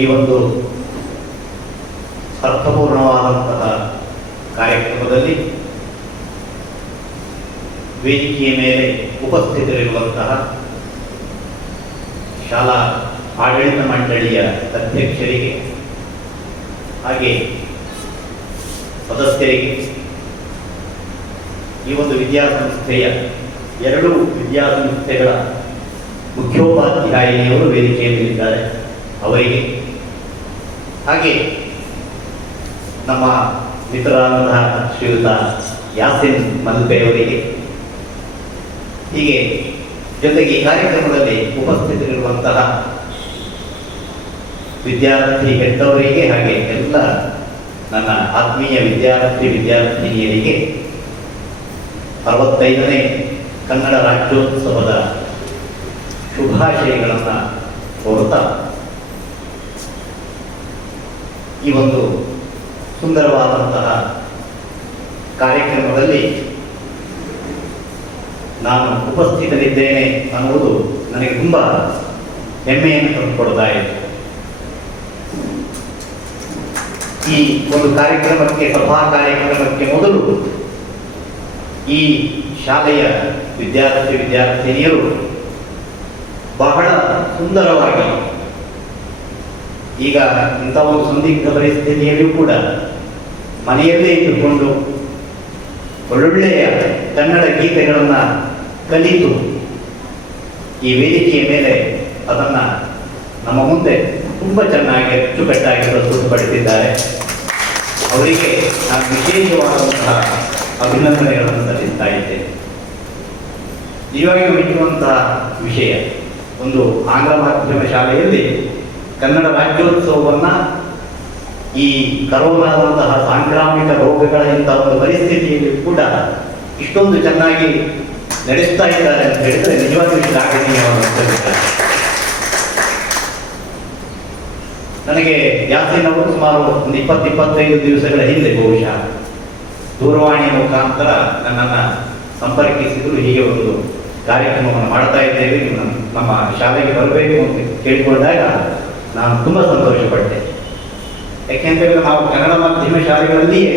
ಈ ಒಂದು ಅರ್ಥಪೂರ್ಣವಾದಂತಹ ಕಾರ್ಯಕ್ರಮದಲ್ಲಿ ವೇದಿಕೆಯ ಮೇಲೆ ಉಪಸ್ಥಿತರಿರುವಂತಹ ಶಾಲಾ ಆಡಳಿತ ಮಂಡಳಿಯ ಅಧ್ಯಕ್ಷರಿಗೆ ಹಾಗೆ ಸದಸ್ಯರಿಗೆ, ಈ ಒಂದು ವಿದ್ಯಾಸಂಸ್ಥೆಯ ಎರಡೂ ವಿದ್ಯಾಸಂಸ್ಥೆಗಳ ಮುಖ್ಯೋಪಾಧ್ಯಾಯಿನಿಯವರು ವೇದಿಕೆಯಲ್ಲಿದ್ದಾರೆ ಅವರಿಗೆ, ಹಾಗೆ ನಮ್ಮ ಮಿತ್ರರಾದಂತಹ ಶ್ರೀಯುತ ಯಾಸಿನ್ ಮಲ್ಪೆಯವರಿಗೆ, ಹೀಗೆ ಜೊತೆಗೆ ಈ ಕಾರ್ಯಕ್ರಮದಲ್ಲಿ ಉಪಸ್ಥಿತರಿರುವಂತಹ ವಿದ್ಯಾರ್ಥಿ ಹೆತ್ತವರಿಗೆ ಹಾಗೆ ಎಲ್ಲ ನನ್ನ ಆತ್ಮೀಯ ವಿದ್ಯಾರ್ಥಿನಿಯರಿಗೆ 65ನೇ ಕನ್ನಡ ರಾಜ್ಯೋತ್ಸವದ ಶುಭಾಶಯಗಳನ್ನು ಕೋರುತ್ತಾ, ಈ ಒಂದು ಸುಂದರವಾದಂತಹ ಕಾರ್ಯಕ್ರಮದಲ್ಲಿ ನಾನು ಉಪಸ್ಥಿತನಿದ್ದೇನೆ ಅನ್ನುವುದು ನನಗೆ ತುಂಬ ಹೆಮ್ಮೆಯನ್ನು ತಂದುಕೊಡ್ತಾ ಇದೆ. ಈ ಒಂದು ಕಾರ್ಯಕ್ರಮಕ್ಕೆ, ಸಭಾ ಕಾರ್ಯಕ್ರಮಕ್ಕೆ ಮೊದಲು ಈ ಶಾಲೆಯ ವಿದ್ಯಾರ್ಥಿನಿಯರು ಬಹಳ ಸುಂದರವಾಗಿ, ಈಗ ಇಂಥ ಒಂದು ಸಂದಿಗ್ಧ ಪರಿಸ್ಥಿತಿಯಲ್ಲಿಯೂ ಕೂಡ ಮನೆಯಲ್ಲೇ ಇಟ್ಟುಕೊಂಡು ಒಳ್ಳೊಳ್ಳೆಯ ಕನ್ನಡ ಗೀತೆಗಳನ್ನು ಕಲಿತು ಈ ವೇದಿಕೆಯ ಮೇಲೆ ಅದನ್ನು ನಮ್ಮ ಮುಂದೆ ತುಂಬ ಚೆನ್ನಾಗಿ ಅಚ್ಚುಕಟ್ಟಾಗಿ ಪ್ರಸ್ತುತಪಡಿಸಿದ್ದಾರೆ. ಅವರಿಗೆ ನಾನು ವಿಶೇಷವಾದಂತಹ ಅಭಿನಂದನೆಗಳನ್ನು ಸಲ್ಲಿಸ್ತಾ ಇದ್ದೇನೆ. ನಿಜವಾಗಿಯೂ ಮೆಚ್ಚುವಂತಹ ವಿಷಯ, ಒಂದು ಆಂಗ್ಲ ಮಾಧ್ಯಮ ಶಾಲೆಯಲ್ಲಿ ಕನ್ನಡ ರಾಜ್ಯೋತ್ಸವವನ್ನು ಈ ಕರೋನಾದಂತಹ ಸಾಂಕ್ರಾಮಿಕ ರೋಗಗಳ ಇಂತಹ ಒಂದು ಪರಿಸ್ಥಿತಿಯಲ್ಲಿ ಕೂಡ ಇಷ್ಟೊಂದು ಚೆನ್ನಾಗಿ ನಡೆಸ್ತಾ ಇದ್ದಾರೆ ಅಂತ ಹೇಳಿದರೆ ನಿಜವಾಗಿಯೂ ಶ್ಲಾಘನೀಯವಾದ. ನನಗೆ ಯಾಸಿನ್ ಅವರು ಸುಮಾರು ಒಂದು 20-25 ದಿವಸಗಳ ಹಿಂದೆ ಬಹುಶಃ ದೂರವಾಣಿಯ ಮುಖಾಂತರ ನನ್ನನ್ನು ಸಂಪರ್ಕಿಸಿದ್ರು. ಹೀಗೆ ಒಂದು ಕಾರ್ಯಕ್ರಮವನ್ನು ಮಾಡ್ತಾ ಇದ್ದೇವೆ, ನಮ್ಮ ಶಾಲೆಗೆ ಬರಬೇಕು ಅಂತ ಕೇಳಿಕೊಂಡಾಗ ನಾನು ತುಂಬ ಸಂತೋಷಪಟ್ಟೆ. ಯಾಕೆಂತಂದರೆ ನಾವು ಕನ್ನಡ ಮಾಧ್ಯಮ ಶಾಲೆಗಳಲ್ಲಿಯೇ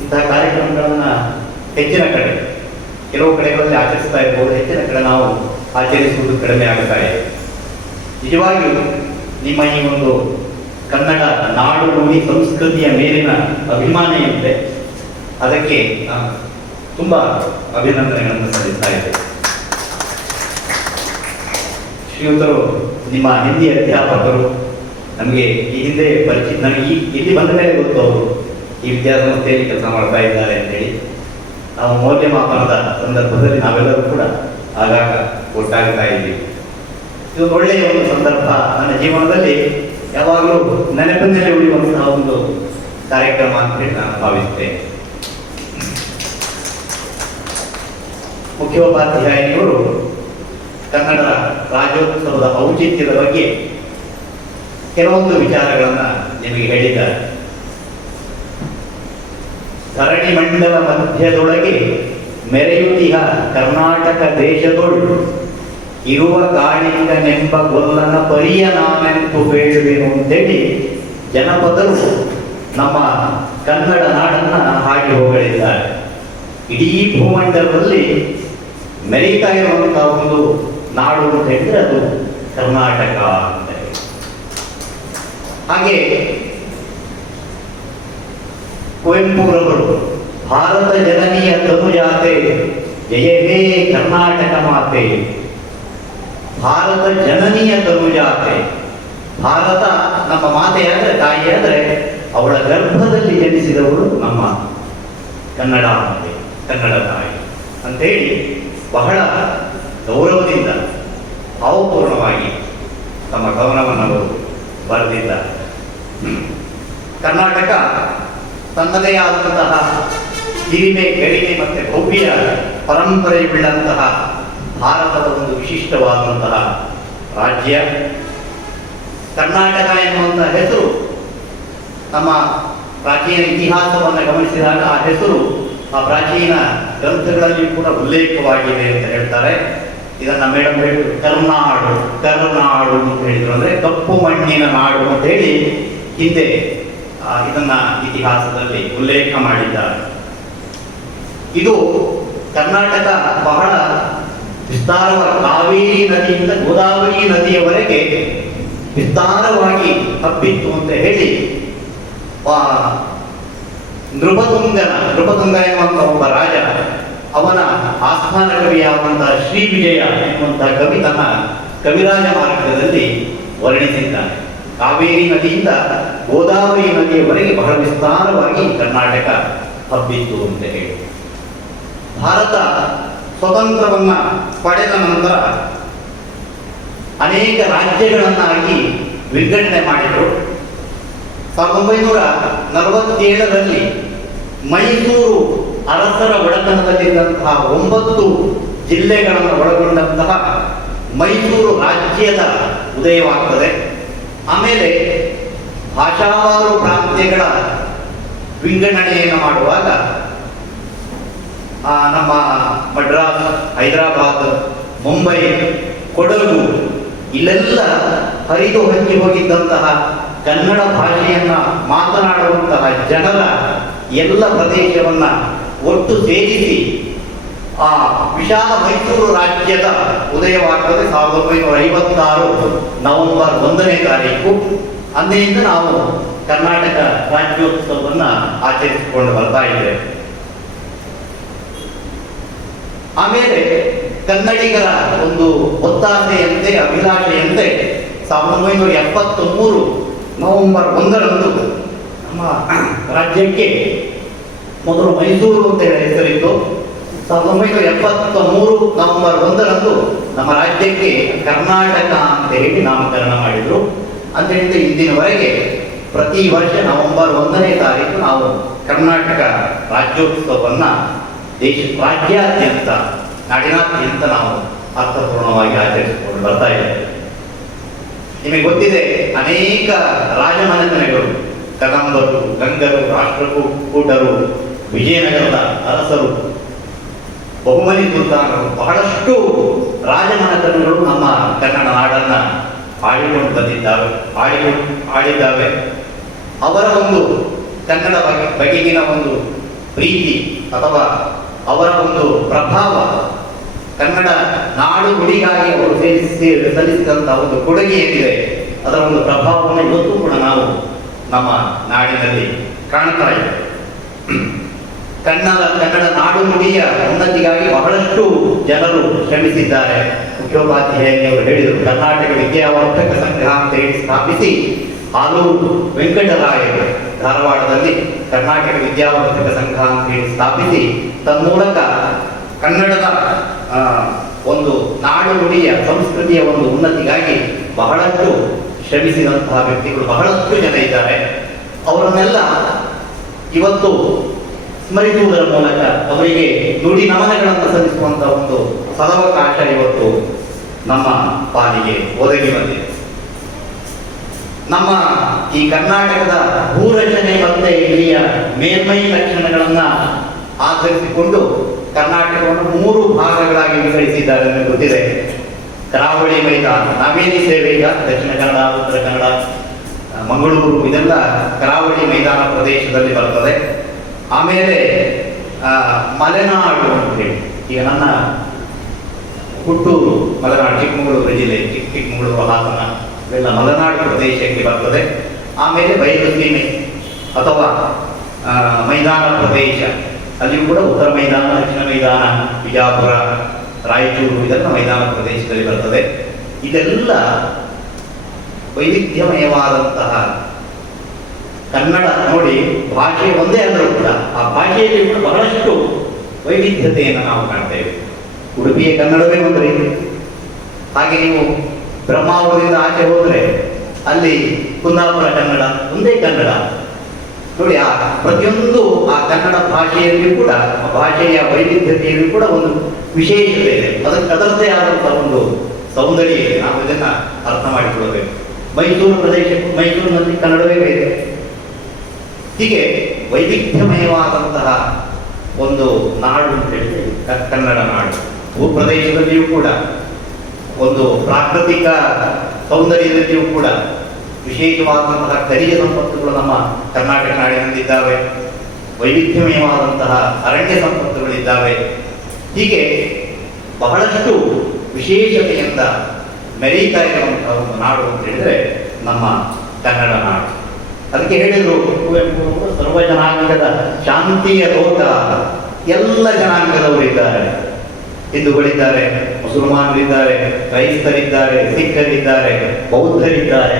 ಇಂತಹ ಕಾರ್ಯಕ್ರಮಗಳನ್ನು ಹೆಚ್ಚಿನ ಕಡೆ, ಕೆಲವು ಕಡೆಗಳಲ್ಲಿ ಆಚರಿಸ್ತಾ ಇರ್ಬೋದು, ಹೆಚ್ಚಿನ ಕಡೆ ನಾವು ಆಚರಿಸುವುದು ಕಡಿಮೆ ಆಗ್ತಾ ಇದೆ. ನಿಜವಾಗಿಯೂ ನಿಮ್ಮ ಈ ಒಂದು ಕನ್ನಡ ನಾಡು ನುಡಿ ಸಂಸ್ಕೃತಿಯ ಮೇಲಿನ ಅಭಿಮಾನ ಇದೆ, ಅದಕ್ಕೆ ನಾನು ತುಂಬ ಅಭಿನಂದನೆಗಳನ್ನು ಸಲ್ಲಿಸ್ತಾ ಇದ್ದೆ. ಶ್ರೀಯುತರು ನಿಮ್ಮ ಹಿಂದಿ ಅಧ್ಯಾಪಕರು ನಮಗೆ ಈ ಹಿಂದೆ ಪರಿಚಯ, ನನಗೆ ಇಲ್ಲಿ ಬಂದ ಮೇಲೆ ಗೊತ್ತು ಅವರು ಈ ವಿದ್ಯಾಸಂಸ್ಥೆಯಲ್ಲಿ ಕೆಲಸ ಮಾಡ್ತಾ ಇದ್ದಾರೆ ಅಂತೇಳಿ. ನಾವು ಮೌಲ್ಯಮಾಪನದ ಸಂದರ್ಭದಲ್ಲಿ ನಾವೆಲ್ಲರೂ ಕೂಡ ಆಗಾಗ ಒಟ್ಟಾಗ್ತಾ ಇದ್ದೀವಿ. ಇದು ಒಳ್ಳೆಯ ಒಂದು ಸಂದರ್ಭ, ನನ್ನ ಜೀವನದಲ್ಲಿ ಯಾವಾಗಲೂ ನೆನಪಿನಲ್ಲಿ ಉಳಿಯುವಂತಹ ಒಂದು ಕಾರ್ಯಕ್ರಮ ಅಂತ ಹೇಳಿ ನಾನು ಭಾವಿಸ್ತೇನೆ. ಮುಖ್ಯೋಪಾಧ್ಯಾಯಿನಿಯವರು ಕನ್ನಡ ರಾಜ್ಯೋತ್ಸವದ ಔಚಿತ್ಯದ ಬಗ್ಗೆ ಕೆಲವೊಂದು ವಿಚಾರಗಳನ್ನು ನಿಮಗೆ ಹೇಳಿದ್ದಾರೆ. ಧರಣಿ ಮಂಡಲ ಮಧ್ಯದೊಳಗೆ ಮೆರೆಯುತ್ತಿಹ ಕರ್ನಾಟಕ ದೇಶದೊಳು ಇರುವ ಕಾಳಿಂಗನೆಂಬ ಗೊಲ್ಲನ ಪರಿಯ ನಾನೆಂತು ಬೇಡುವೆನು ಅಂತೇಳಿ ಜನಪದರು ನಮ್ಮ ಕನ್ನಡ ನಾಡನ್ನು ಹಾಗೆ ಹೊಗಳಿದ್ದಾರೆ. ಇಡೀ ಭೂಮಂಡಲದಲ್ಲಿ ಮೆರೀತಾ ಇರುವಂತಹ ಒಂದು ನಾಡು ಅಂತ ಹೇಳಿದ್ರೆ ಅದು ಕರ್ನಾಟಕ ಅಂತ. ಹಾಗೆ ಕುವೆಂಪುರವರು ಭಾರತ ಜನನೀಯ ತನುಜಾತೆ ಜಯ ಹೇ ಕರ್ನಾಟಕ ಮಾತೆ, ಭಾರತ ಜನನೀಯ ತನುಜಾತೆ, ಭಾರತ ನಮ್ಮ ಮಾತೆಯಾದರೆ, ತಾಯಿಯಾದರೆ ಅವಳ ಗರ್ಭದಲ್ಲಿ ಜನಿಸಿದವಳು ನಮ್ಮ ಕನ್ನಡ ಮಾತೆ, ಕನ್ನಡ ತಾಯಿ ಅಂತೇಳಿ ಬಹಳ ಗೌರವದಿಂದ ಭಾವಪೂರ್ಣವಾಗಿ ತಮ್ಮ ಕವನವನ್ನು ಅವರು ಬರೆದಿದ್ದಾರೆ. ಕರ್ನಾಟಕ ತನ್ನದೇ ಆದಂತಹ ಹಿರಿಮೆ, ಗರಿಮೆ ಮತ್ತು ಭವ್ಯ ಪರಂಪರೆಯುಳ್ಳಂತಹ ಭಾರತದ ಒಂದು ವಿಶಿಷ್ಟವಾದಂತಹ ರಾಜ್ಯ. ಕರ್ನಾಟಕ ಎನ್ನುವಂತಹ ಹೆಸರು ನಮ್ಮ ಪ್ರಾಚೀನ ಇತಿಹಾಸವನ್ನು ಗಮನಿಸಿದಾಗ ಆ ಹೆಸರು ಆ ಪ್ರಾಚೀನ ಗ್ರಂಥಗಳಲ್ಲಿ ಕೂಡ ಉಲ್ಲೇಖವಾಗಿದೆ ಅಂತ ಹೇಳ್ತಾರೆ. ಇದನ್ನ ಮೇಡಮ್ ಹೇಳಿದ್ರು, ಕರುನಾಡು ಕರುನಾಡು ಅಂತ ಹೇಳಿದ್ರು. ಅಂದ್ರೆ ಕಪ್ಪು ಮಣ್ಣಿನ ನಾಡು ಅಂತ ಹೇಳಿ ಹಿಂದೆ ಇದನ್ನ ಇತಿಹಾಸದಲ್ಲಿ ಉಲ್ಲೇಖ ಮಾಡಿದ್ದಾರೆ. ಇದು ಕರ್ನಾಟಕ ಬಹಳ ವಿಸ್ತಾರವಾದ ಕಾವೇರಿ ನದಿಯಿಂದ ಗೋದಾವರಿ ನದಿಯವರೆಗೆ ವಿಸ್ತಾರವಾಗಿ ಹಬ್ಬಿತ್ತು ಅಂತ ಹೇಳಿ ನೃಪತುಂಗ ಎನ್ನುವಂತಹ ಒಬ್ಬ ರಾಜ, ಅವನ ಆಸ್ಥಾನ ಕವಿಯಾದಂತಹ ಶ್ರೀ ವಿಜಯ ಎನ್ನುವಂತಹ ಕವಿ ತನ್ನ ಕವಿರಾಜ ಮಾರ್ಗದಲ್ಲಿ ವರ್ಣಿಸಿದ್ದಾನೆ. ಕಾವೇರಿ ನದಿಯಿಂದ ಗೋದಾವರಿ ನದಿಯವರೆಗೆ ಬಹಳ ವಿಸ್ತಾರವಾಗಿ ಕರ್ನಾಟಕ ಹಬ್ಬಿತ್ತು ಅಂತ ಹೇಳಿ. ಭಾರತ ಸ್ವತಂತ್ರವನ್ನ ಪಡೆದ ನಂತರ ಅನೇಕ ರಾಜ್ಯಗಳನ್ನಾಗಿ ವಿಂಗಡಣೆ ಮಾಡಿದರು. 1947ರಲ್ಲಿ ಮೈಸೂರು ಅರಸರ ಒಡೆತನದಲ್ಲಿದ್ದಂತಹ 9 ಜಿಲ್ಲೆಗಳನ್ನು ಒಳಗೊಂಡಂತಹ ಮೈಸೂರು ರಾಜ್ಯದ ಉದಯವಾಗ್ತದೆ. ಆಮೇಲೆ ಭಾಷಾವಾರು ಪ್ರಾಂತ್ಯಗಳ ವಿಂಗಡಣೆಯನ್ನು ಮಾಡುವಾಗ ನಮ್ಮ ಮಡ್ರಾಸ್, ಹೈದರಾಬಾದ್, ಮುಂಬೈ, ಕೊಡಗು ಇಲ್ಲೆಲ್ಲ ಹರಿದು ಹಂಚಿ ಹೋಗಿದ್ದಂತಹ ಕನ್ನಡ ಭಾಷೆಯನ್ನ ಮಾತನಾಡುವಂತಹ ಜನರ ಎಲ್ಲ ಪ್ರದೇಶವನ್ನ ಒಟ್ಟು ಸೇರಿಸಿ ಆ ವಿಶಾಲ ಮೈಸೂರು ರಾಜ್ಯದ ಉದಯವಾಗ್ತದೆ 1956 ನವೆಂಬರ್ 1ನೇ ತಾರೀಕು. ಅಂದಿನಿಂದ ನಾವು ಕರ್ನಾಟಕ ರಾಜ್ಯೋತ್ಸವವನ್ನ ಆಚರಿಸಿಕೊಂಡು ಬರ್ತಾ ಇದ್ದೇವೆ. ಆಮೇಲೆ ಕನ್ನಡಿಗರ ಒಂದು ಒತ್ತಾಸೆಯಂತೆ, ಅಭಿಲಾಷೆಯಂತೆ 1973 ನವೆಂಬರ್ 1ರಂದು ನಮ್ಮ ರಾಜ್ಯಕ್ಕೆ ಮೊದಲು ಮೈಸೂರು ಅಂತ ಹೇಳಿ ಹೆಸರಿತ್ತು. 1973 ನವೆಂಬರ್ 1ರಂದು ನಮ್ಮ ರಾಜ್ಯಕ್ಕೆ ಕರ್ನಾಟಕ ಅಂತ ಹೇಳಿ ನಾಮಕರಣ ಮಾಡಿದ್ರು. ಅದರಿಂದ ಇಂದಿನವರೆಗೆ ಪ್ರತಿ ವರ್ಷ ನವೆಂಬರ್ 1ನೇ ತಾರೀಕು ನಾವು ಕರ್ನಾಟಕ ರಾಜ್ಯೋತ್ಸವವನ್ನ ರಾಜ್ಯಾದ್ಯಂತ, ನಾಡಿನಾದ್ಯಂತ ನಾವು ಅರ್ಥಪೂರ್ಣವಾಗಿ ಆಚರಿಸಿಕೊಂಡು ಬರ್ತಾ ಇದ್ದೇವೆ. ನಿಮಗೆ ಗೊತ್ತಿದೆ, ಅನೇಕ ರಾಜಮನೆತನಗಳು, ಕದಂಬರು, ಗಂಗರು, ರಾಷ್ಟ್ರಕೂಟರು, ವಿಜಯನಗರದ ಅರಸರು, ಬಹುಮನಿ ಸುಲ್ತಾನರು, ಬಹಳಷ್ಟು ರಾಜಮನೆತನಗಳು ನಮ್ಮ ಕನ್ನಡ ನಾಡನ್ನ ಆಳಿಕೊಂಡು ಬಂದಿದ್ದಾವೆ, ಆಳಿದ್ದಾವೆ. ಅವರ ಒಂದು ಕನ್ನಡ ಬಗೆಗಿನ ಒಂದು ಪ್ರೀತಿ ಅಥವಾ ಅವರ ಒಂದು ಪ್ರಭಾವ, ಕನ್ನಡ ನಾಡು ನುಡಿಗಾಗಿ ಅವರು ಸಲ್ಲಿಸಿದಂತಹ ಒಂದು ಕೊಡುಗೆ ಏನಿದೆ, ಅದರ ಒಂದು ಪ್ರಭಾವವನ್ನು ಇವತ್ತು ಕೂಡ ನಾವು ನಮ್ಮ ನಾಡಿನಲ್ಲಿ ಕಾಣ್ತಾ ಇದ್ದೇವೆ. ಕನ್ನಡ ನಾಡು ನುಡಿಯ ಉನ್ನತಿಗಾಗಿ ಬಹಳಷ್ಟು ಜನರು ಶ್ರಮಿಸಿದ್ದಾರೆ. ಮುಖ್ಯೋಪಾಧ್ಯಾಯರು ಹೇಳಿದರು, ಕರ್ನಾಟಕ ವಿದ್ಯಾವರ್ಧಕ ಸಂಘ ಅಂತ ಹೇಳಿ ಸ್ಥಾಪಿಸಿ ಆಲೂರು ವೆಂಕಟರಾಯರು ಧಾರವಾಡದಲ್ಲಿ ಕರ್ನಾಟಕ ವಿದ್ಯಾವರ್ಧಕ ಸಂಘ ಅಂತ ಹೇಳಿ ಸ್ಥಾಪಿಸಿ ತನ್ಮೂಲಕ ಕನ್ನಡದ ಒಂದು ನಾಡು ನುಡಿಯ ಸಂಸ್ಕೃತಿಯ ಒಂದು ಉನ್ನತಿಗಾಗಿ ಬಹಳಷ್ಟು ಶ್ರಮಿಸಿದಂತಹ ವ್ಯಕ್ತಿಗಳು ಬಹಳಷ್ಟು ಜನ ಇದ್ದಾರೆ. ಅವರನ್ನೆಲ್ಲ ಇವತ್ತು ಸ್ಮರಿಸುವುದರ ಮೂಲಕ ಅವರಿಗೆ ನುಡಿ ನಮನಗಳನ್ನು ಸಲ್ಲಿಸುವಂತಹ ಒಂದು ಸದವಕಾಶ ಇವತ್ತು ನಮ್ಮ ಪಾಲಿಗೆ ಒದಗಿ ಬಂದಿದೆ. ನಮ್ಮ ಈ ಕರ್ನಾಟಕದ ಭೂರಚನೆ ಮತ್ತೆ ಇಲ್ಲಿಯ ಮೇಲ್ಮೈ ಲಕ್ಷಣಗಳನ್ನ ಆಧರಿಸಿಕೊಂಡು ಕರ್ನಾಟಕವನ್ನು 3 ಭಾಗಗಳಾಗಿ ವಿಂಗಡಿಸಿದ್ದಾರೆ ಎಂದು ಗೊತ್ತಿದೆ. ಕರಾವಳಿ ಮೈದಾನ, ನಾವೇನಿ ಸೇವೆ ಈಗ ದಕ್ಷಿಣ ಕನ್ನಡ, ಉತ್ತರ ಕನ್ನಡ, ಮಂಗಳೂರು, ಇದೆಲ್ಲ ಕರಾವಳಿ ಮೈದಾನ ಪ್ರದೇಶದಲ್ಲಿ ಬರ್ತದೆ. ಆಮೇಲೆ ಮಲೆನಾಡು ಅಂತ ಹೇಳಿ, ಈಗ ನನ್ನ ಹುಟ್ಟೂರು ಮಲೆನಾಡು, ಚಿಕ್ಕಮಗಳೂರು ಜಿಲ್ಲೆ, ಚಿಕ್ಕಮಗಳೂರು, ಹಾಸನ ಇವೆಲ್ಲ ಮಲೆನಾಡು ಪ್ರದೇಶಕ್ಕೆ ಬರ್ತದೆ. ಆಮೇಲೆ ಬಯಲು ಸೀಮೆ ಅಥವಾ ಮೈದಾನ ಪ್ರದೇಶ, ಅಲ್ಲಿಯೂ ಕೂಡ ಉತ್ತರ ಮೈದಾನ, ದಕ್ಷಿಣ ಮೈದಾನ, ಬಿಜಾಪುರ, ರಾಯಚೂರು ಇದೆಲ್ಲ ಮೈದಾನ ಪ್ರದೇಶದಲ್ಲಿ ಬರ್ತದೆ. ಇದೆಲ್ಲ ವೈವಿಧ್ಯಮಯವಾದಂತಹ ಕನ್ನಡ. ನೋಡಿ, ಭಾಷೆ ಒಂದೇ ಆದರೂ ಕೂಡ ಆ ಭಾಷೆಯಲ್ಲಿ ಕೂಡ ಬಹಳಷ್ಟು ವೈವಿಧ್ಯತೆಯನ್ನು ನಾವು ಕಾಣ್ತೇವೆ. ಉಡುಪಿಯ ಕನ್ನಡವೇ ಒಂದು ರೀತಿ. ಹಾಗೆ ನೀವು ಬ್ರಹ್ಮಾವರದಿಂದ ಆಚೆ ಹೋದರೆ ಅಲ್ಲಿ ಕುಂದಾಪುರ ಕನ್ನಡ ಒಂದೇ ಕನ್ನಡ. ನೋಡಿ, ಆ ಪ್ರತಿಯೊಂದು ಆ ಕನ್ನಡ ಭಾಷೆಯಲ್ಲಿಯೂ ಕೂಡ, ಭಾಷೆಯ ವೈವಿಧ್ಯತೆಯಲ್ಲೂ ಕೂಡ ಒಂದು ವಿಶೇಷತೆ ಇದೆ. ಅದರದ್ದೇ ಆದಂತಹ ಒಂದು ಸೌಂದರ್ಯ ಇದೆ. ನಾವು ಇದನ್ನ ಅರ್ಥ ಮಾಡಿಕೊಳ್ಳಬೇಕು. ಮೈಸೂರು ಪ್ರದೇಶಕ್ಕೂ ಮೈಸೂರಿನಲ್ಲಿ ಕನ್ನಡವೇ ಬೇರೆ. ಹೀಗೆ ವೈವಿಧ್ಯಮಯವಾದಂತಹ ಒಂದು ನಾಡು ಅಂತ ಹೇಳಿ ಕನ್ನಡ ನಾಡು. ಭೂಪ್ರದೇಶದಲ್ಲಿಯೂ ಕೂಡ ಒಂದು ಪ್ರಾಕೃತಿಕ ಸೌಂದರ್ಯದಲ್ಲಿಯೂ ಕೂಡ ವಿಶೇಷವಾದಂತಹ ಖನಿಜ ಸಂಪತ್ತುಗಳು ನಮ್ಮ ಕರ್ನಾಟಕ ನಾಡಿನಲ್ಲಿದ್ದಾವೆ. ವೈವಿಧ್ಯಮಯವಾದಂತಹ ಅರಣ್ಯ ಸಂಪತ್ತುಗಳಿದ್ದಾವೆ. ಹೀಗೆ ಬಹಳಷ್ಟು ವಿಶೇಷತೆಯಿಂದ ಮೆರೀತಾ ಇರುವಂತಹ ಒಂದು ನಾಡು ಅಂತ ಹೇಳಿದ್ರೆ ನಮ್ಮ ಕನ್ನಡ ನಾಡು. ಅದಕ್ಕೆ ಹೇಳಿದ್ರು ಕುವೆಂಪು ಅವರು, ಸರ್ವ ಜನಾಂಗದ ಶಾಂತಿಯ ತೋಟ. ಎಲ್ಲ ಜನಾಂಗದವರಿದ್ದಾರೆ, ಹಿಂದೂಗಳಿದ್ದಾರೆ, ಮುಸಲ್ಮಾನರಿದ್ದಾರೆ, ಕ್ರೈಸ್ತರಿದ್ದಾರೆ, ಸಿಖ್ಖರಿದ್ದಾರೆ, ಬೌದ್ಧರಿದ್ದಾರೆ.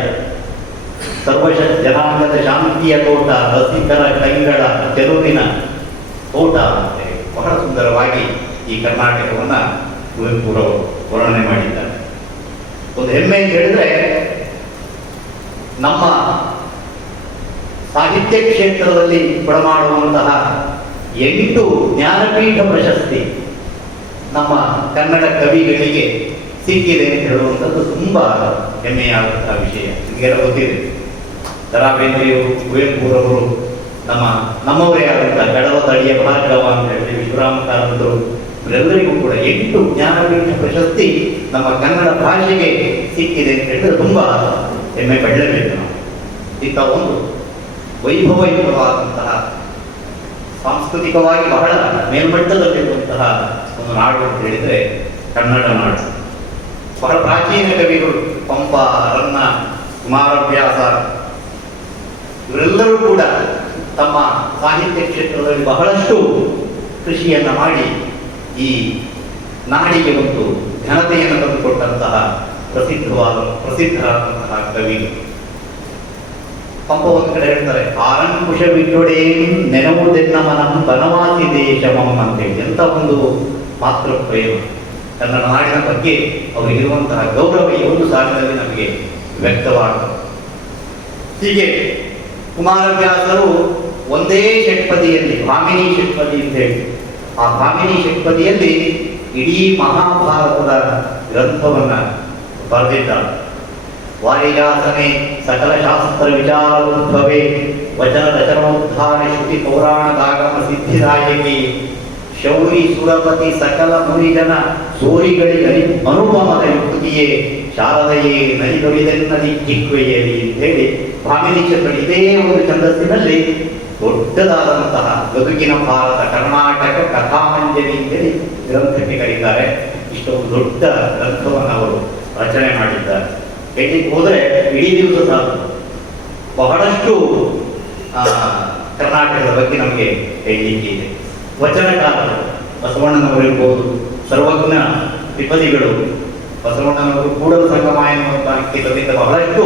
ಸರ್ವ ಜನಾಂಗದ ಶಾಂತಿಯ ತೋಟ, ರಸಿಕರ ಕೈಗಳ ಚೆಲುವಿನ ತೋಟ ಅಂತ ಬಹಳ ಸುಂದರವಾಗಿ ಈ ಕರ್ನಾಟಕವನ್ನ ಕುವೆಂಪುರವರು ವರ್ಣನೆ ಮಾಡಿದ್ದಾರೆ. ಒಂದು ಹೆಮ್ಮೆ ಅಂತ ಹೇಳಿದ್ರೆ, ನಮ್ಮ ಸಾಹಿತ್ಯ ಕ್ಷೇತ್ರದಲ್ಲಿ ಕೊಡಮಾಡುವಂತಹ 8 ಜ್ಞಾನಪೀಠ ಪ್ರಶಸ್ತಿ ನಮ್ಮ ಕನ್ನಡ ಕವಿಗಳಿಗೆ ಸಿಕ್ಕಿದೆ ಅಂತ ಹೇಳುವಂಥದ್ದು ತುಂಬಾ ಹೆಮ್ಮೆಯಾದಂತಹ ವಿಷಯ. ನಿಮಗೆಲ್ಲ ಗೊತ್ತಿದೆ, ದ.ರಾ ಬೇಂದ್ರೆಯವರು, ಕುವೆಂಪುರವರು, ನಮ್ಮವರೇ ಆದಂತಹ ಕಡವ ತಳಿಯ ಭಾರ್ಗವ ಅಂತ ಹೇಳಿ ವಿಶ್ವರಾಮ ಕಾರಂತರು, ಇವರೆಲ್ಲರಿಗೂ ಕೂಡ 8 ಜ್ಞಾನಪೀಠ ಪ್ರಶಸ್ತಿ ನಮ್ಮ ಕನ್ನಡ ಭಾಷೆಗೆ ಸಿಕ್ಕಿದೆ ಅಂತ ಹೇಳಿದ್ರೆ ತುಂಬಾ ಹೆಮ್ಮೆ ಪಡಲೇಬೇಕು ನಾವು. ಇಂಥ ಒಂದು ವೈಭವಯುತವಾದಂತಹ ಸಾಂಸ್ಕೃತಿಕವಾಗಿ ಬಹಳ ಮೇಲ್ಮಟ್ಟದಲ್ಲಿರುವಂತಹ ಒಂದು ನಾಡು ಅಂತ ಹೇಳಿದ್ರೆ ಕನ್ನಡ ನಾಡು. ಬಹಳ ಪ್ರಾಚೀನ ಕವಿಗಳು ಪಂಪ, ರನ್ನ, ಕುಮಾರವ್ಯಾಸ ಇವರೆಲ್ಲರೂ ಕೂಡ ತಮ್ಮ ಸಾಹಿತ್ಯ ಕ್ಷೇತ್ರದಲ್ಲಿ ಬಹಳಷ್ಟು ಕೃಷಿಯನ್ನ ಮಾಡಿ ಈ ನಾಡಿಗೆ ಒಂದು ಘನತೆಯನ್ನು ತಂದುಕೊಟ್ಟಂತಹ ಪ್ರಸಿದ್ಧರಾದಂತಹ ಕವಿಗಳು. ಪಂಪ ಒಂದು ಕಡೆ ಹೇಳ್ತಾರೆ, ಆರಂಕುಶ ವಿಟ್ಟೊಡೇನು ನೆನವುದೆನ್ನ ಮನಂ ಬನವಾಸಿ ದೇಶಮಂ ಅಂತೇಳಿ. ಎಂತ ಒಂದು ಮಾತೃ ಪ್ರೇಮ, ಕನ್ನಡ ನಾಡಿನ ಬಗ್ಗೆ ಅವರಿಗಿರುವಂತಹ ಗೌರವ ಈ ಒಂದು ಸಾಲಿನಲ್ಲಿ ನಮಗೆ ವ್ಯಕ್ತವಾಗುತ್ತದೆ. ಹೀಗೆ ಕುಮಾರವ್ಯಾಸರು ಒಂದೇ ಷಟ್ಪದಿಯಲ್ಲಿ, ಭಾಮಿನಿ ಷಟ್ಪದಿ ಅಂತ ಹೇಳಿ, ಆ ಭಾಮಿನಿ ಷಟ್ಪದಿಯಲ್ಲಿ ಇಡೀ ಮಹಾಭಾರತದ ಗ್ರಂಥವನ್ನ ಬರೆದಿದ್ದಾರೆ. ವಾರಿಜಾಸನೆ ಸಕಲ ಶಾಸ್ತ್ರ ವಿಚಾರೋದ್ಭವೆ ವಚನ ರಚನೋದ್ಧಾರ ಶ್ರುತಿ ಪೌರಾಣದಾಗಮ ಸಿದ್ಧಿದಾಯಕಿ ಶೌರಿ ಸುರಪತಿ ಸಕಲ ಮುನಿಜನ ಸೋರಿಗಳಿಗೆ ಅನುಪಮದ ಯುಕ್ತಿಯೇ ಶಾರದೆಯೇ ನಲಿದೊಳಿದೆನ್ನದಿ ಜಿಕ್ವೆಯಲಿ ಅಂತ ಹೇಳಿ ಭಾಮಿನಿ ಕ್ಷೇತ್ರದಲ್ಲಿ ಇದೇ ಒಂದು ಛಂದಸ್ಸಿನಲ್ಲಿ ದೊಡ್ಡದಾದಂತಹ ಗದುಗಿನ ಭಾರತ ಕರ್ನಾಟಕ ಕಥಾಮಂಜರಿ ಅಂತೇಳಿ ಗ್ರಂಥಕ್ಕೆ ಕರೀತಾರೆ. ಇಷ್ಟೊಂದು ದೊಡ್ಡ ಗ್ರಂಥವನ್ನು ಅವರು ರಚನೆ ಮಾಡಿದ್ದಾರೆ. ಹೇಳಲಿಕ್ಕೆ ಹೋದರೆ ಇಡೀ ದಿವಸ ಸಾಕು. ಬಹಳಷ್ಟು ಕರ್ನಾಟಕದ ಬಗ್ಗೆ ನಮಗೆ ಹೇಳಲಿಕ್ಕೆ ಇದೆ. ವಚನಕಾರರು ಬಸವಣ್ಣನವರು ಇರ್ಬೋದು, ಸರ್ವಜ್ಞ ತ್ರಿಪದಿಗಳು, ಬಸವಣ್ಣನವರು ಕೂಡಲ ಸಂಗಮ ಎನ್ನುವಂತಹ ಅಂಕಿತದಿಂದ ಬಹಳಷ್ಟು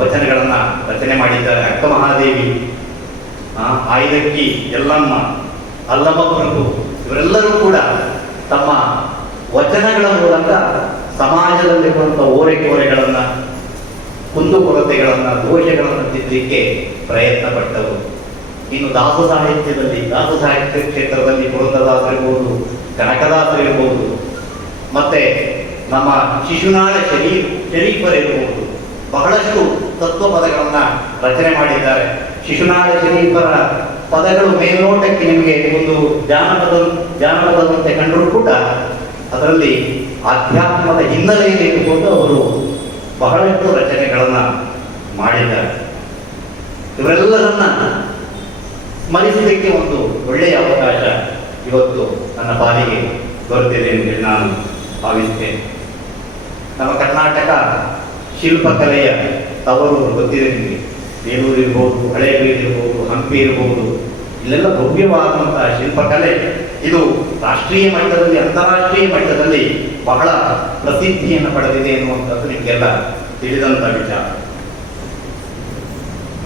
ವಚನಗಳನ್ನ ರಚನೆ ಮಾಡಿದ್ದಾರೆ. ಅಕ್ಕ ಮಹಾದೇವಿ, ಆಯ್ದಕ್ಕಿ, ಯಲ್ಲಮ್ಮ, ಅಲ್ಲಮ ಪ್ರಭು ಇವರೆಲ್ಲರೂ ಕೂಡ ತಮ್ಮ ವಚನಗಳ ಮೂಲಕ ಸಮಾಜದಲ್ಲಿರುವಂತಹ ಓರೆಕೋರೆಗಳನ್ನ, ಕುಂದುಕೊರತೆಗಳನ್ನ, ದೋಷಗಳನ್ನು ತಿದ್ದಲಿಕ್ಕೆ ಪ್ರಯತ್ನ ಪಟ್ಟವರು. ಇನ್ನು ದಾಸ ಸಾಹಿತ್ಯದಲ್ಲಿ, ದಾಸ ಸಾಹಿತ್ಯ ಕ್ಷೇತ್ರದಲ್ಲಿ ಪುರಂದರದಾಸರಿರ್ಬೋದು, ಕನಕದಾಸರಿರ್ಬೋದು, ಮತ್ತೆ ನಮ್ಮ ಶಿಶುನಾಳ ಶರೀಫರಿರ್ಬೋದು, ಬಹಳಷ್ಟು ತತ್ವ ಪದಗಳನ್ನ ರಚನೆ ಮಾಡಿದ್ದಾರೆ. ಶಿಶುನಾಳ ಶರೀಫರ ಪದಗಳು ಮೇಲ್ನೋಟಕ್ಕೆ ನಿಮಗೆ ಒಂದು ಜಾನಪದದಂತೆ ಕಂಡರೂ ಕೂಡ ಅದರಲ್ಲಿ ಆಧ್ಯಾತ್ಮದ ಹಿನ್ನೆಲೆಯಲ್ಲಿ ಇಟ್ಟುಕೊಂಡು ಅವರು ಬಹಳಷ್ಟು ರಚನೆಗಳನ್ನ ಮಾಡಿದ್ದಾರೆ. ಇವರೆಲ್ಲರನ್ನ ಸ್ಮರಿಸಲಿಕ್ಕೆ ಒಂದು ಒಳ್ಳೆಯ ಅವಕಾಶ ಇವತ್ತು ನನ್ನ ಪಾಲಿಗೆ ದೊರೆತಿದೆ ಎಂದು ನಾನು ಭಾವಿಸ್ತೇನೆ. ನಮ್ಮ ಕರ್ನಾಟಕ ಶಿಲ್ಪಕಲೆಯ ತವರು ಗೊತ್ತಿದೆ ನಿಮಗೆ. ಬೇಲೂರು ಇರ್ಬೋದು, ಹಳೇಬೀಡು ಇರ್ಬೋದು, ಹಂಪಿ ಇರ್ಬೋದು, ಇಲ್ಲೆಲ್ಲ ಭವ್ಯವಾದಂತಹ ಶಿಲ್ಪಕಲೆ ಇದು ರಾಷ್ಟ್ರೀಯ ಮಟ್ಟದಲ್ಲಿ, ಅಂತಾರಾಷ್ಟ್ರೀಯ ಮಟ್ಟದಲ್ಲಿ ಬಹಳ ಪ್ರಸಿದ್ಧಿಯನ್ನು ಪಡೆದಿದೆ ಎನ್ನುವಂಥದ್ದು ನಿಮಗೆಲ್ಲ ತಿಳಿದಂಥ ವಿಚಾರ.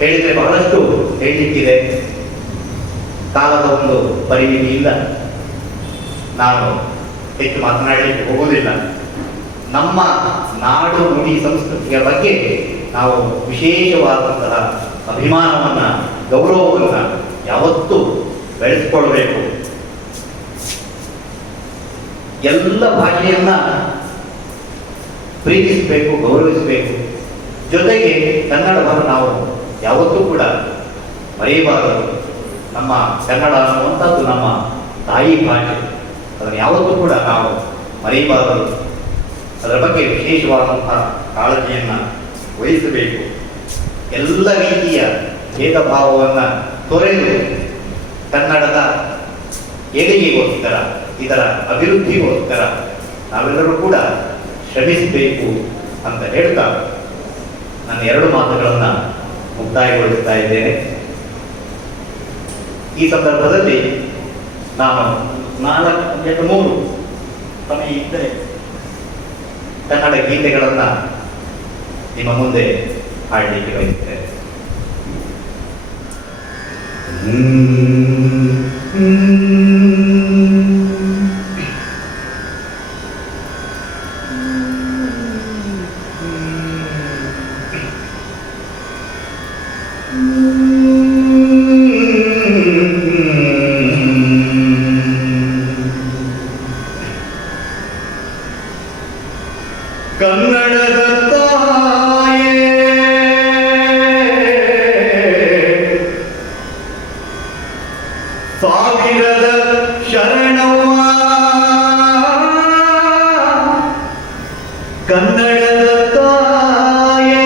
ಹೇಳಿದರೆ ಬಹಳಷ್ಟು ಹೇಳಲಿಕ್ಕಿದೆ, ಕಾಲದ ಒಂದು ಪರಿಮಿತಿ ಇಲ್ಲ, ನಾನು ಹೆಚ್ಚು ಮಾತನಾಡಲಿಕ್ಕೆ ಹೋಗುವುದಿಲ್ಲ. ನಮ್ಮ ನಾಡು ನುಡಿ ಸಂಸ್ಕೃತಿಯ ಬಗ್ಗೆ ನಾವು ವಿಶೇಷವಾದಂತಹ ಅಭಿಮಾನವನ್ನ, ಗೌರವವನ್ನು ಯಾವತ್ತೂ ಬೆಳೆಸಿಕೊಳ್ಬೇಕು. ಎಲ್ಲ ಭಾಷೆಯನ್ನ ಪ್ರೀತಿಸಬೇಕು, ಗೌರವಿಸಬೇಕು. ಜೊತೆಗೆ ಕನ್ನಡವನ್ನು ನಾವು ಯಾವತ್ತೂ ಕೂಡ ಮರೆಯಬಾರದು. ನಮ್ಮ ಕನ್ನಡ ಅನ್ನುವಂಥದ್ದು ನಮ್ಮ ತಾಯಿ ಭಾಷೆ, ಅದನ್ನು ಯಾವತ್ತೂ ಕೂಡ ನಾವು ಮರೆಯಬಾರದು. ಅದರ ಬಗ್ಗೆ ವಿಶೇಷವಾದಂತಹ ಕಾಳಜಿಯನ್ನು ವಹಿಸಬೇಕು. ಎಲ್ಲ ರೀತಿಯ ಭೇದ ಭಾವವನ್ನು ತೊರೆದು ಕನ್ನಡದ ಏಳಿಗೆಗೋಸ್ಕರ, ಇದರ ಅಭಿವೃದ್ಧಿಗೋಸ್ಕರ ನಾವೆಲ್ಲರೂ ಕೂಡ ಶ್ರಮಿಸಬೇಕು ಅಂತ ಹೇಳ್ತಾ ನಾನು 2 ಮಾತುಗಳನ್ನು ಮುಕ್ತಾಯಗೊಳಿಸ್ತಾ ಇದ್ದೇನೆ. ಈ ಸಂದರ್ಭದಲ್ಲಿ ನಾನು 3 ಸಮಯ ಇದ್ದರೆ ಕನ್ನಡ ಗೀತೆಗಳನ್ನು ನಿಮ್ಮ ಮುಂದೆ ಹಾಡಲಿಕ್ಕೆ ಬಯಸುತ್ತೇನೆ. ಕನ್ನಡದ ತಾಯೇ ಸಾವಿರದ ಶರಣವ್ವ, ಕನ್ನಡದ ತಾಯೇ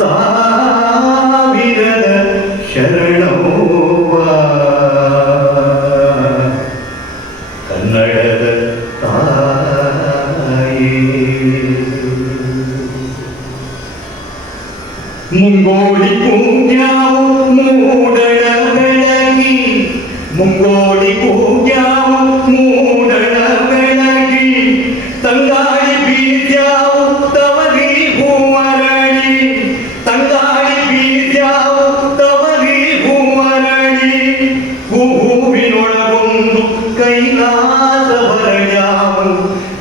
ಸಾವಿರದ ಶರಣವ್ವ, ಕನ್ನಡದ ಮುಂಗೋಡಿ ಪೂಜ್ಯಾವು ಮೂಡಣ ಬೆಳಗಿ, ಮುಂಗೋಡಿ ಪೂಜ್ಯಾವು ಮೂಡಣ ಬೆಳಗಿ, ತಂಗಾಳಿ ಬೀದ್ಯಾವು ತವರಿ ಹೂವರಳಿ, ತಂಗಾಳಿ ಬೀದ್ಯಾವು ತವರಿ ಹೂವರಳಿ, ಹೂವಿನೊಳಗೊಂದು ಕೈಲಾಸ ಬರಳ್ಯಾವು,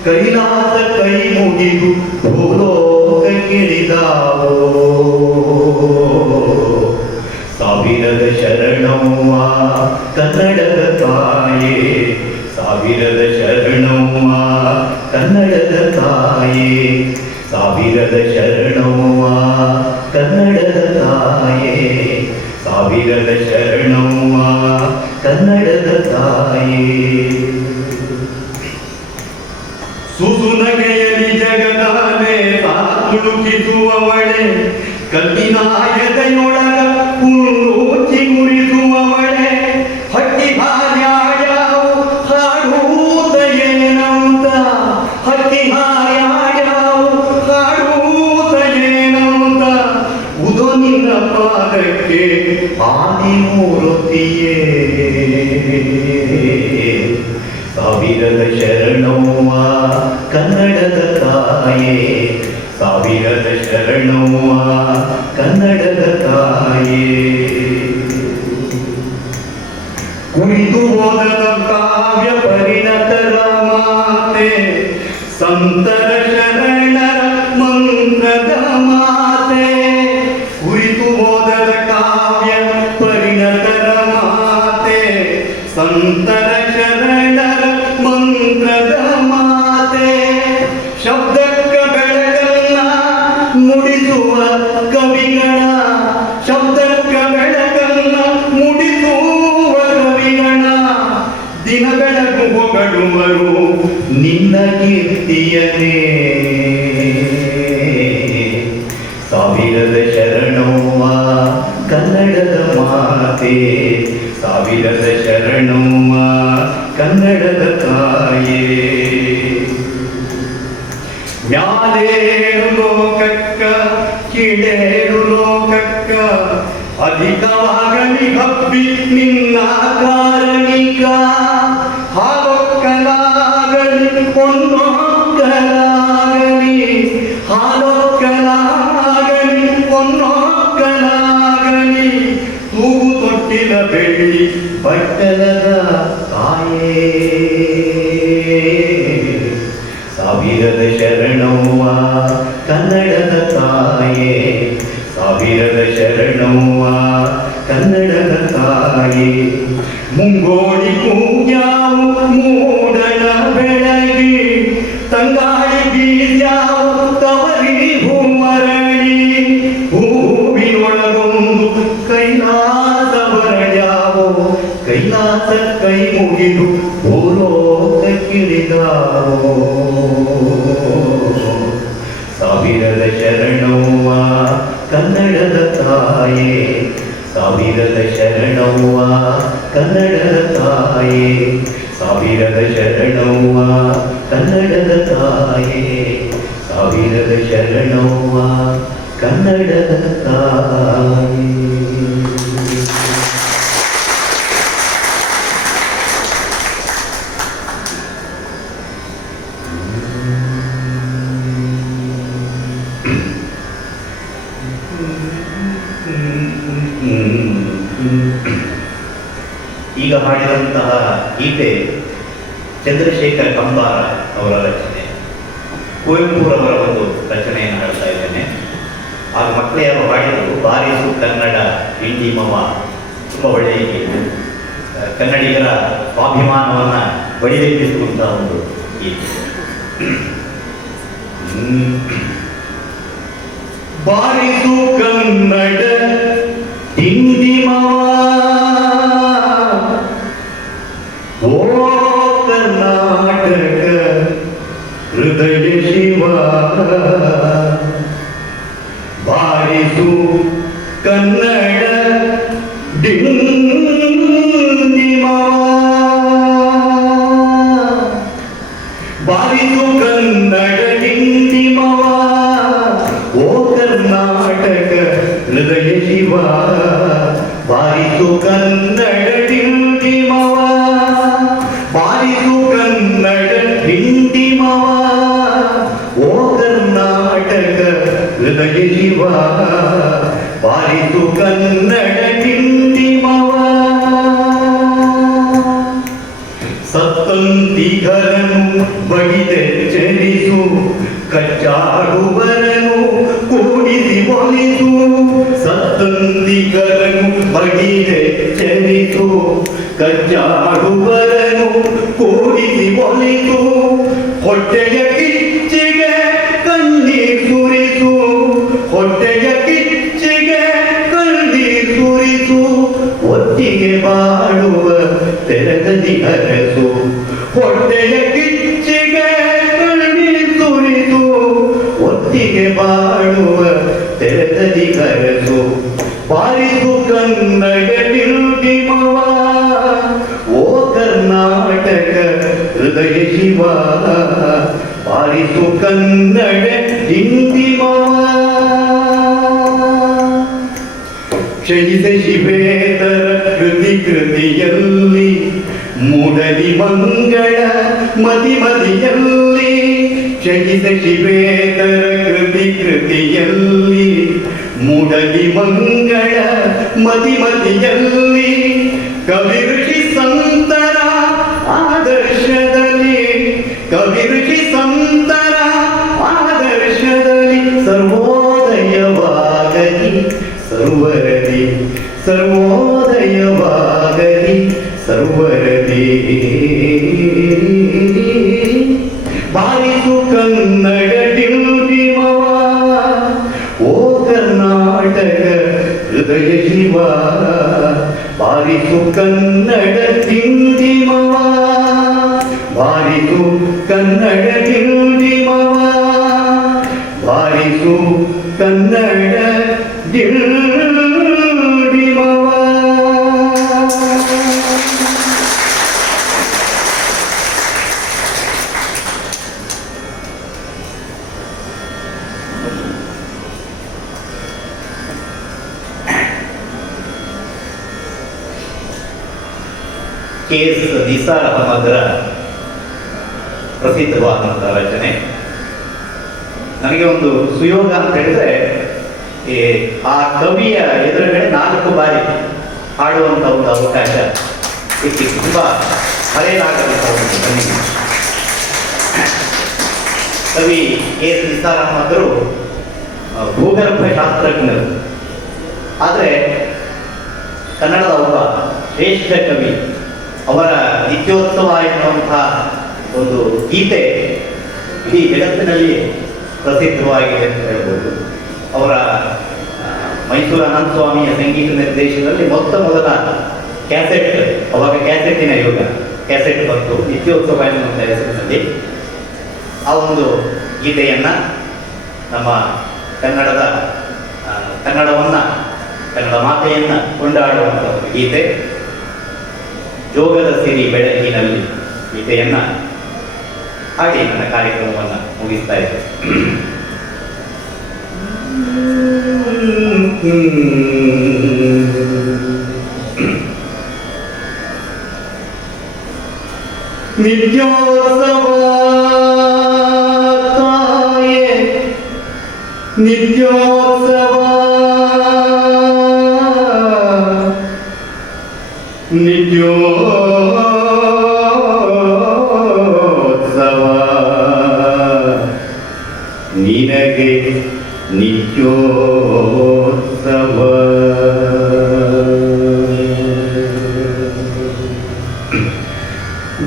ಕೈಲಾಸ ಕೈ ಮುಗಿದು ಭೂಲೋಕ ಗಿಳಿದಾವೋ, ಸಾವಿರದ ಶರಣವ್ವ ಕನ್ನಡದ ತಾಯೇ, ಸಾವಿರದ ಶರಣವ್ವ ಕನ್ನಡದ ತಾಯೇ, ಸಾವಿರದ ಶರಣವ್ವ ಕನ್ನಡದ ತಾಯೇ, ಸಾವಿರದ ಶರಣವ್ವ ಕನ್ನಡದ ತಾಯೇ. ಸುಸುನಗೆಯಲಿ ಜಗದಾನೆ ತುಳುಕಿಸುವವಳೆ, ಕಲ್ಲಿನಾಯದೆಯೊಳಗ ಹುಲ್ಲೂಚಿ ಮುರಿಸುವವಳೆ, ಹಕ್ಕಿ ಹಾರ್ಯಾಡ್ಯಾವು ಹಾಡೂತ ಏನಂತ, ಹಕ್ಕಿ ಹಾರ್ಯಾಡ್ಯಾವು ಹಾಡೂತ ಏನಂತ, ಉದೋ ನಿನ್ನ ಪಾದಕ್ಕೆ ಆದಿಮೂರ್ತಿಯೇ, ಸಾವಿರದ ಶರಣವ್ವ ಕನ್ನಡದ ತಾಯೇ, ಸಾವಿರದ ಶರಣವ್ವ ಕನ್ನಡದ ತಾಯೇ. ಕುಳಿತು ಹೋದ ಕಾವ್ಯ ಪರಿಣತರ ಮಾತೆ, ಸಂತರ ಶರಣರ ಮಂತ್ರದ ಮಾತೆ, ಕುಳಿತು ಹೋದ ಕಾವ್ಯ ಪರಿಣತರ ಮಾತೆ, ಸಂತರ ಶರಣರ ಮಂತ್ರದ ಮಾತೆ, ಶಬ್ದಕ್ಕ ಬೆಳಗನ್ನ ಮುಡಿಸುವ ಕವಿಗಳ, ಶಬ್ದಕ್ಕ ಬೆಳಗನ್ನ ಮುಡಿಸುವ ಕವಿಗಳ, ದಿನ ಬೆಳಗು ಹೊಗಳುವರು ನಿನ್ನ ಕೀರ್ತಿಯನೇ, ಸಾವಿರದ ಶರಣವ್ವ ಕನ್ನಡದ ಮಾತೆ, ಸಾವಿರದ ಶರಣವ್ವ ಕನ್ನಡದ ತಾಯೇ. ಮ್ಯಾಲೇರು ಲೋಕಕ್ಕ ಕೀಳೇರು ಲೋಕಕ್ಕ, ಅಧಿಕವಾಗಲಿ ಹಬ್ಬಿ ನಿನ್ನ ಕಾರಣಿಕ, ಹಾಲೊಕ್ಕಲಾಗಲಿ ಹೊನ್ನೊಕ್ಕಲಾಗಲಿ, ಹಾಲೊಕ್ಕಲಾಗಲಿ ಹೊನ್ನೊಕ್ಕಲಾಗಲಿ, ತೂಗು ತೊಟ್ಟಿಲ ಬೆಳ್ಳಿ ಬಟ್ಟಲದ ತಾಯೇ, ಸಾವಿರದ ಶರಣವ್ವ ಕನ್ನಡದ ತಾಯೇ, ಸಾವಿರದ ಶರಣವ್ವ ಕನ್ನಡದ ತಾಯೇ. ಮುಂಗೋಡಿ ಪೂಜ್ಯಾವು ಮೂಡಣ ಬೆಳಗಿ, ತಂಗಾಳಿ ಬೀದ್ಯಾವು ತವರಿ ಹೂವರಳಿ, ಹೂವಿನೊಳಗೊಂದು ಕೈಲಾಸ ಬರಳ್ಯಾವು, ಕೈಲಾಸ ಕೈ ಮುಗಿದು ಭೂಲೋಕಕ್ಕಿಳಿದಾವೋ ಸಾವಿರದ ಶರಣವ್ವ ಕನ್ನಡದ ತಾಯೇ ಸಾವಿರದ ಶರಣವ್ವ ಕನ್ನಡದ ತಾಯೇ ಸಾವಿರದ ಶರಣವ್ವ ಕನ್ನಡದ ತಾಯೇ ಸಾವಿರದ ಶರಣವ್ವ ಕನ್ನಡದ ತಾಯೇ. ಈಗ ಹಾಡಿದಂತಹ ಗೀತೆ ಚಂದ್ರಶೇಖರ ಕಂಬಾರ ಅವರ ರಚನೆ, ಕುವೆಂಪುರವರ ಒಂದು ರಚನೆಯನ್ನು ಹಾಡ್ತಾ ಇದ್ದೇನೆ. ಆಗ ಮಕ್ಕಳು ಯಾರು ಹಾಡಿದರು, ಬಾರಿಸು ಕನ್ನಡ ಇಂಡಿಮವ, ತುಂಬ ಒಳ್ಳೆಯ ಗೀತೆ, ಕನ್ನಡಿಗರ ಸ್ವಾಭಿಮಾನವನ್ನು ಬಡಿದೆಬ್ಬಿಸುವಂತಹ ಒಂದು ಗೀತೆ. ಬಾರಿಸು ಕನ್ನಡ ಇಂಡಿಮವ, ಓ ಕರ್ನಾಟಕ ಹೃದಯ ಶಿವ, ಬಾರಿಸು ಕನ್ನಡ ಡಿಂಡಿಮವ, ಬಾರಿಸು ಕನ್ನಡ ಡಿಂಡಿಮವ, ಓ ಕರ್ನಾಟಕ ಹೃದಯ ಶಿವ, ಬಾರಿಸು ಕನ್ನಡ ಡಿಂಡಿಮವ, ಬಾರಿಸು ಕನ್ನಡ ಡಿಂಡಿಮವ, ಓ ಕರ್ನಾಟಕ ಹೃದಯ ಶಿವ, ಬಾರಿಸು ಕನ್ನಡ ಡಿಂಡಿಮವ. ಸತ್ತಂತಿಗರನು ಬಡಿದೆಚ್ಚರಿಸು, ಕಚ್ಚಾಡುವರನು ಕೂಡಿಸಿ ಒಲಿಸು, ಸತ್ತಂತಿಗರನು ಬಡಿದೆಚ್ಚರಿಸು, ಕಚ್ಚಾಡುವರನು ಕೂಡಿಸಿ ಒಲಿಸು, ಹೊಟ್ಟೆಯ ಕಿಚ್ಚಿಗೆ ಕಣ್ಣೀರ್ ಸುರಿಸು, ಹೊಟ್ಟೆಯ ಕಿಚ್ಚಿಗೆ ಕಣ್ಣೀರ್ ಸುರಿಸು, ಒಟ್ಟಿಗೆ ಬಾಳುವ ತೆರಗದಿ ಅರಸು, ಹೊಟ್ಟೆಯ ಕಿಚ್ಚಿಗೆ ಕಣ್ಣೀರ್ ಸುರಿಸು, ಒಟ್ಟಿಗೆ ಬಾಳುವ ತೆರಗದಿ ಅರಸು, ಬಾರಿಸು ಕನ್ನಡ ಡಿಂಡಿಮವ, ಓ ಕರ್ನಾಟಕ ಹೃದಯ ಶಿವ, ಬಾರಿಸು ಕನ್ನಡ ಡಿಂಡಿಮವ. ಕ್ಷಯಿಸ ಶಿವೇತರ ಕೃತಿಯಲ್ಲಿ ಮೂಡಲಿ ಮಂಗಳ ಮದಿ ಮದಿಯಲ್ಲಿ, ಕ್ಷಯಿಸ ಶಿವೇತರ ಕೃತಿಯಲ್ಲಿ ಮೂಡಲಿ ಮಂಗಳ ಮದಿ ಮದಿಯಲ್ಲಿ, ಕವಿ ಋಷಿ ಸಂತರ ಆದರ್ಶದಲ್ಲಿ, ಕವಿ ಋಷಿ ಸಂತರ ಆದರ್ಶದಲ್ಲಿ, ಸರ್ವೋದಯವಾಗಲಿ ಸರ್ವರದಿ, ಸರ್ವೋದಯವಾಗಲಿ ಸರ್ವರದಿ, ಬಾರಿಸು ಕನ್ನಡ ಡಿಂಡಿಮವ, ಓ ಕರ್ನಾಟಕ ಹೃದಯ ಶಿವ, ಬಾರಿಸು ಕನ್ನಡ ಡಿಂಡಿಮವ, ಬಾರಿಸು ಕನ್ನಡ ಡಿಂಡಿಮವ, ಬಾರಿಸು ಕನ್ನಡ ಡಿಂಡಿಮವ. ಕೆ.ಎಸ್. ನಿಸಾರ್ ಅಹಮದರ ಪ್ರಸಿದ್ಧವಾದಂತಹ ರಚನೆ. ನನಗೆ ಒಂದು ಸುಯೋಗ ಅಂತ ಹೇಳಿದ್ರೆ, ಆ ಕವಿಯ ಎದುರುಗಡೆ 4 ಬಾರಿ ಹಾಡುವಂಥ ಒಂದು ಅವಕಾಶ ಸಿಕ್ಕಿತ್ತು. ತುಂಬ ಮರೆಯಲಾಗದಂಥ ಒಂದು ಕವಿಗೆ. ಕವಿ ಕೆ.ಎಸ್. ನಿಸಾರ್ ಅಹಮದರು ಭೂಗರ್ಭ ಶಾಸ್ತ್ರಜ್ಞರು, ಆದರೆ ಕನ್ನಡದ ಒಬ್ಬ ಶ್ರೇಷ್ಠ ಕವಿ. ಅವರ ನಿತ್ಯೋತ್ಸವ ಎನ್ನುವಂಥ ಒಂದು ಗೀತೆ ಇಡೀ ಜಗತ್ತಿನಲ್ಲಿ ಪ್ರಸಿದ್ಧವಾಗಿದೆ ಅಂತ ಹೇಳ್ಬೋದು. ಅವರ ಮೈಸೂರು ಅನಂತ ಸ್ವಾಮಿಯ ಸಂಗೀತ ನಿರ್ದೇಶನದಲ್ಲಿ ಮೊದಲ ಕ್ಯಾಸೆಟ್, ಅವಾಗ ಕ್ಯಾಸೆಟ್ಟಿನ ಯುಗ, ಕ್ಯಾಸೆಟ್ ಬಂತು ನಿತ್ಯೋತ್ಸವ ಎನ್ನುವಂಥ ಹೆಸರಿನಲ್ಲಿ. ಆ ಒಂದು ಗೀತೆಯನ್ನು ನಮ್ಮ ಕನ್ನಡವನ್ನು ಕನ್ನಡ ಮಾತೆಯನ್ನು ಕೊಂಡಾಡುವಂಥ ಒಂದು ಗೀತೆ ಜೋಗದ ಸಿರಿ ಬೆಳಕಿನಲ್ಲಿ ಗೀತೆಯನ್ನು ಹಾಗೆ ನನ್ನ ಕಾರ್ಯಕ್ರಮವನ್ನು ಮುಗಿಸ್ತಾ ಇದ್ದೆ. ನಿತ್ಯೋತ್ಸವ ತಾಯೇ ನಿತ್ಯೋತ್ಸವ ನಿತ್ಯೋತ್ಸವ ನಿನಗೆ ನಿತ್ಯೋತ್ಸವ.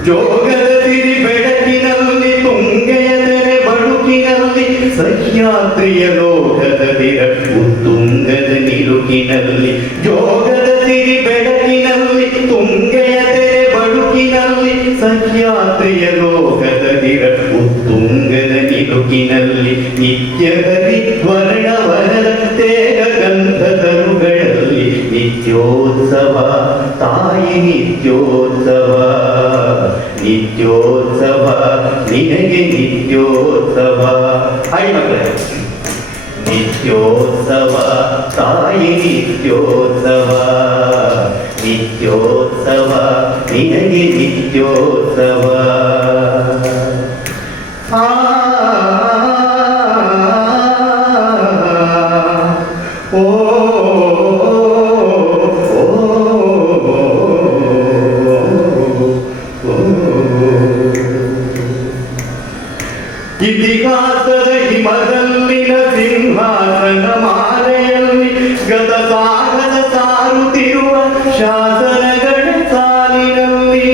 ಜೋಗದ ಸಿರಿ ಬೆಳಕಿನಲ್ಲಿ ತುಂಗೆಯ ತೆರೆ ಬಳುಕಿನಲ್ಲಿ ಸಹ್ಯಾದ್ರಿಯ ಲೋಕದ ಬಿರ ಉತ್ತುಂಗದ ನಿಲುಕಿನಲ್ಲಿ. ಜೋಗದ ಸಿರಿ ಬೆಳಕಿನಲ್ಲಿ ತುಂಗೆಯ ತೆರೆ ಬಳುಕಿನಲ್ಲಿ ಸಹ್ಯಾದ್ರಿಯ ಲೋಕದ ಬಿರ ಉತ್ತುಂಗದ ನಿಲುಕಿನಲ್ಲಿ. ನಿತ್ಯ ಹರಿದ್ವರ್ಣವನದ ತೇಗ ಗಂಧದರುಗಳಲ್ಲಿ ನಿತ್ಯೋತ್ಸವ ತಾಯಿ ನಿತ್ಯೋತ್ಸವ. ನಿತ್ಯೋತ್ಸವ ನಿನಗೆ ನಿತ್ಯೋತ್ಸವ. ಹಾಯ್ ಮಕ್ಕಳೇ, ನಿತ್ಯೋತ್ಸವ ತಾಯಿ ನಿತ್ಯೋತ್ಸವ. ನಿತ್ಯೋತ್ಸವ ನಿನಗೆ ನಿತ್ಯೋತ್ಸವ. ಓ ಇತಿಹಾಸದ ಹಿಮದಲ್ಲಿನ ಸಿಂಹಾಸನ ಮಾಲೆಯಲ್ಲಿ ಗತ ಸಾಗದ ಸಾರುತ್ತಿರುವ ಶಾಸನಗಳ ಸಾಲಿನಲ್ಲಿ.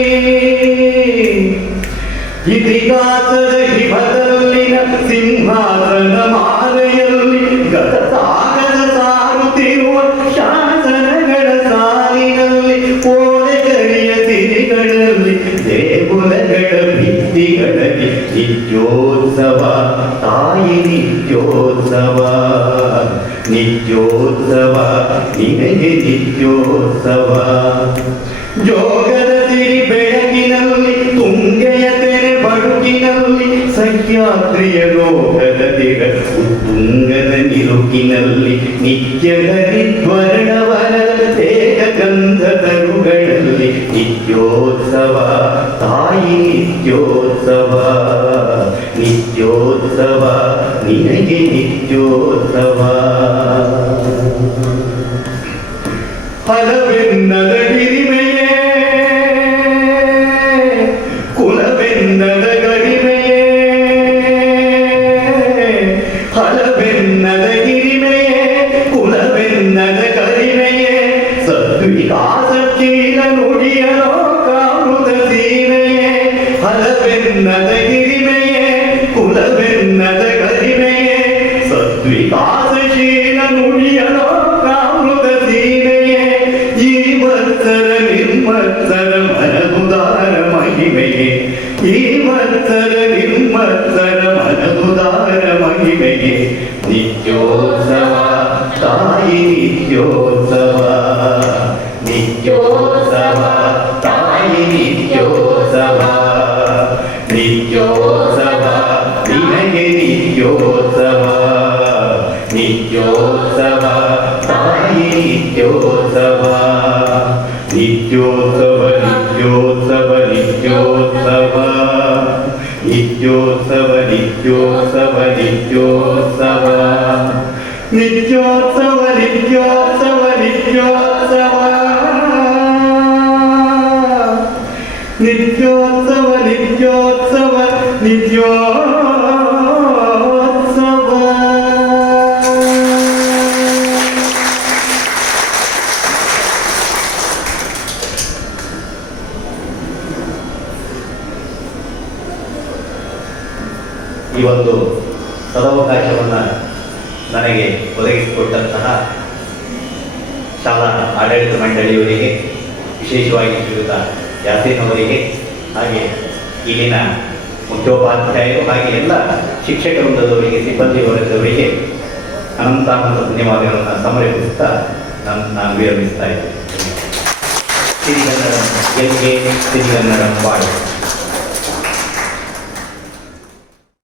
ಇತಿಹಾಸದ ಹಿಮದಲ್ಲಿನ ಸಿಂಹಾಸನ ಮಾಲೆಯಲ್ಲಿ ಗತ ಸಾಗದ ಸಾರುತ್ತಿರುವ ಶಾಸನಗಳ ಸಾಲಿನಲ್ಲಿ. ಓಲೆಗರಿಯ ಸಿರಿಗಳಲ್ಲಿ ದೇಗುಲಗಳ ಭಿತ್ತಿಗಳಲ್ಲಿ ನಿತ್ಯೋತ್ಸವ ತಾಯಿ ನಿತ್ಯೋತ್ಸವ. ನಿತ್ಯೋತ್ಸವ ನಿನಗೆ ನಿತ್ಯೋತ್ಸವ. ಜೋಗದ ಸಿರಿ ಬೆಳಕಿನಲ್ಲಿ ತುಂಗೆಯ ತೆರೆ ಬಳುಕಿನಲ್ಲಿ ಸಹ್ಯಾದ್ರಿಯ ಲೋಕದ ದಿರ ಉತ್ತುಂಗದ ನಿಲುಕಿನಲ್ಲಿ. ನಿತ್ಯ ಹರಿದ್ವರ್ಣವನದ ತೇಗ ಗಂಧದರುಗಳಲ್ಲಿ ನಿತ್ಯೋತ್ಸವ ತಾಯಿ ನಿತ್ಯೋತ್ಸವ. ನಿತ್ಯೋತ್ಸವ ನಿನಗೆ ನಿತ್ಯೋತ್ಸವ. ಫಲವೆನ್ನದ ಹಿರಿಮೆಯೇ ಕುಲವೆನ್ನದ ಗರಿಮೆಯೇ. ಫಲವೆನ್ನದ ಹಿರಿಮೆಯೇ ಕುಲವೆನ್ನದ ಗರಿಮೆಯೇ. ಸದ್ವಿಕಾಸಶೀಲ ನುಡಿಯ ಲೋಕಾಮೃತ ಸೀಮೆಯೇ. ಫಲವೆನ್ನದ ಹಿರಿಮೆಯೇ ಕುಲವೆನ್ನದ ಗರಿಮೆಯೇ. ಸದ್ವಿಕಾಸಶೀಲ ನುಡಿಯ ಲೋಕಾಮೃತ ಸೀಮೆಯೇ. ಈ ವತ್ಸರ ನಿರ್ಮತ್ಸರ ಮನದುದಾರ ಮಹಿಮೆಯೇ. ಈ ವತ್ಸರ ನಿರ್ಮತ್ಸರ ಮನದುದಾರ ಮಹಿಮೆಯೇ. ನಿತ್ಯೋತ್ಸವ ತಾಯಿ ನಿತ್ಯೋತ್ಸವ. ನಿತ್ಯೋತ್ಸವ ತಾಯಿ ನಿತ್ಯೋತ್ಸವ. ನಿತ್ಯೋತ್ಸವ ನಿನಗೆ ನಿತ್ಯೋತ್ಸವ. ನಿತ್ಯೋತ್ಸವ ತಾಯಿ ನಿತ್ಯೋತ್ಸವ. ನಿತ್ಯೋತ್ಸವ ನಿತ್ಯೋತ್ಸವ ನಿತ್ಯೋತ್ಸವ. ನಿತ್ಯೋತ್ಸವ ನಿತ್ಯೋತ್ಸವ ನಿತ್ಯೋತ್ಸವ. ನಿತ್ಯೋತ್ಸವ ನಿತ್ಯೋತ್ಸವ ನಿತ್ಯೋತ್ಸವ. ನಿತ್ಯೋತ್ಸವ ನಿತ್ಯೋತ್ಸವ ನಿತ್ಯೋತ್ಸವ. ಈ ಒಂದು ಸದವಕಾಶವನ್ನು ನನಗೆ ಒದಗಿಸಿಕೊಟ್ಟಂತಹ ಶಾಲಾ ಆಡಳಿತ ಮಂಡಳಿಯವರಿಗೆ ವಿಶೇಷವಾಗಿ ಶ್ರೀಯುತ ಯಾಸೀನ್ ಅವರಿಗೆ ಹಾಗೆ ಇಲ್ಲಿನ ಮುಖ್ಯೋಪಾಧ್ಯಾಯರು ಹಾಗೆ ಎಲ್ಲ ಶಿಕ್ಷಕ ವೃಂದದವರಿಗೆ ಸಿಬ್ಬಂದಿ ವರ್ಗದವರಿಗೆ ಅನಂತಾನಂತ ಧನ್ಯವಾದಗಳನ್ನು ಸಮರ್ಪಿಸುತ್ತಾ ನಾನು ವಿರಮಿಸ್ತಾ ಇದ್ದೇನೆ. ಸಿರಿಗನ್ನಡಂ ಗೆಲ್ಗೆ ಸಿರಿಗನ್ನಡಂ ಬಾಳು.